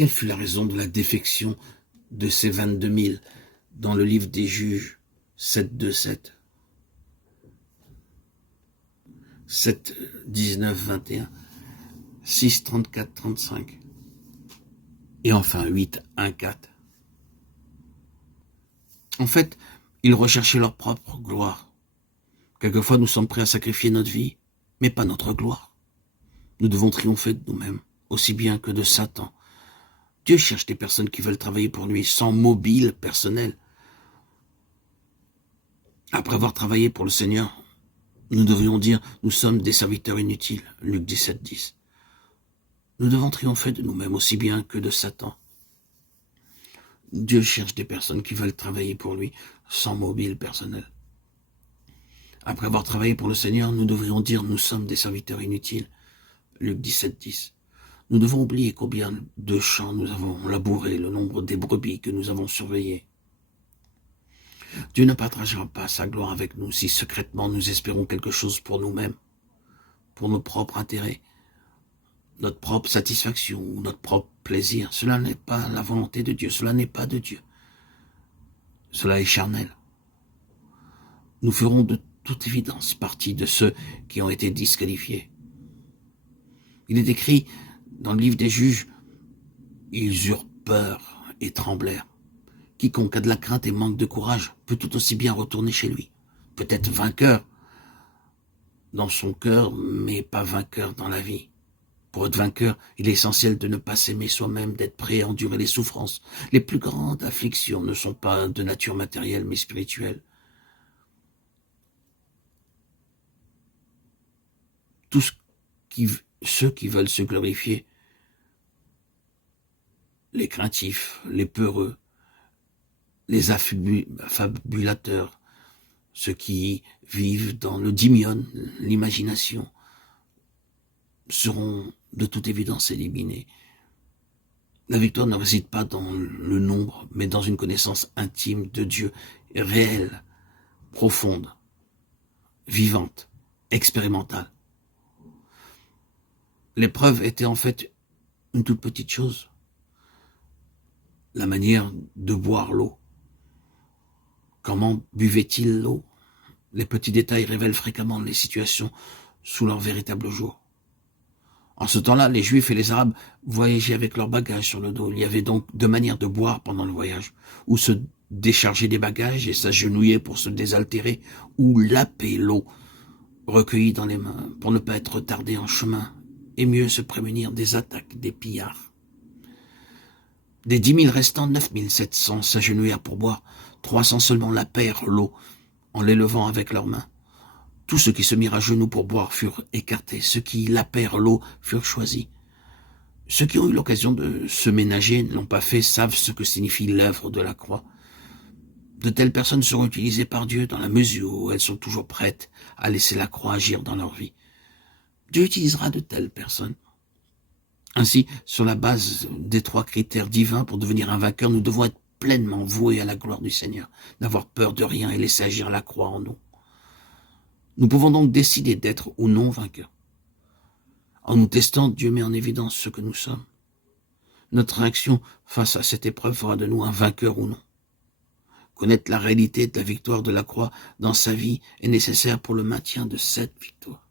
Quelle fut la raison de la défection de ces 22 000 dans le livre des Juges 7, 2, 7, 7, 19, 21, 6, 34, 35 et enfin 8, 1, 4. En fait, ils recherchaient leur propre gloire. Quelquefois, nous sommes prêts à sacrifier notre vie, mais pas notre gloire. Nous devons triompher de nous-mêmes, aussi bien que de Satan. Dieu cherche des personnes qui veulent travailler pour lui, sans mobile personnel. Après avoir travaillé pour le Seigneur, nous devrions dire, nous sommes des serviteurs inutiles, Luc 17, 10. Nous devons triompher de nous-mêmes, aussi bien que de Satan. Dieu cherche des personnes qui veulent travailler pour lui, sans mobile personnel. Après avoir travaillé pour le Seigneur, nous devrions dire, nous sommes des serviteurs inutiles, Luc 17, 10. Nous devons oublier combien de champs nous avons labourés, le nombre des brebis que nous avons surveillées. Dieu ne partagera pas sa gloire avec nous si secrètement nous espérons quelque chose pour nous-mêmes, pour nos propres intérêts, notre propre satisfaction ou notre propre plaisir. Cela n'est pas la volonté de Dieu, cela n'est pas de Dieu. Cela est charnel. Nous ferons de toute évidence partie de ceux qui ont été disqualifiés. Il est écrit dans le livre des Juges, ils eurent peur et tremblèrent. Quiconque a de la crainte et manque de courage peut tout aussi bien retourner chez lui. Peut-être vainqueur dans son cœur, mais pas vainqueur dans la vie. Pour être vainqueur, il est essentiel de ne pas s'aimer soi-même, d'être prêt à endurer les souffrances. Les plus grandes afflictions ne sont pas de nature matérielle, mais spirituelle. Ceux qui veulent se glorifier, les craintifs, les peureux, les affabulateurs, ceux qui vivent dans le dymion, l'imagination, seront de toute évidence éliminés. La victoire ne réside pas dans le nombre, mais dans une connaissance intime de Dieu, réelle, profonde, vivante, expérimentale. L'épreuve était en fait une toute petite chose, la manière de boire l'eau. Comment buvait-il l'eau? Les petits détails révèlent fréquemment les situations sous leur véritable jour. En ce temps-là, les Juifs et les Arabes voyageaient avec leurs bagages sur le dos. Il y avait donc deux manières de boire pendant le voyage, ou se décharger des bagages et s'agenouiller pour se désaltérer, ou laper l'eau recueillie dans les mains pour ne pas être retardé en chemin, et mieux se prémunir des attaques des pillards. Des 10 000 restants, 9 700 s'agenouillèrent pour boire, 300 seulement lapèrent l'eau en l'élevant avec leurs mains. Tous ceux qui se mirent à genoux pour boire furent écartés, ceux qui lapèrent l'eau furent choisis. Ceux qui ont eu l'occasion de se ménager, ne l'ont pas fait, savent ce que signifie l'œuvre de la croix. De telles personnes seront utilisées par Dieu dans la mesure où elles sont toujours prêtes à laisser la croix agir dans leur vie. Dieu utilisera de telles personnes. Ainsi, sur la base des 3 critères divins pour devenir un vainqueur, nous devons être pleinement voués à la gloire du Seigneur, n'avoir peur de rien et laisser agir la croix en nous. Nous pouvons donc décider d'être ou non vainqueurs. En nous testant, Dieu met en évidence ce que nous sommes. Notre réaction face à cette épreuve fera de nous un vainqueur ou non. Connaître la réalité de la victoire de la croix dans sa vie est nécessaire pour le maintien de cette victoire.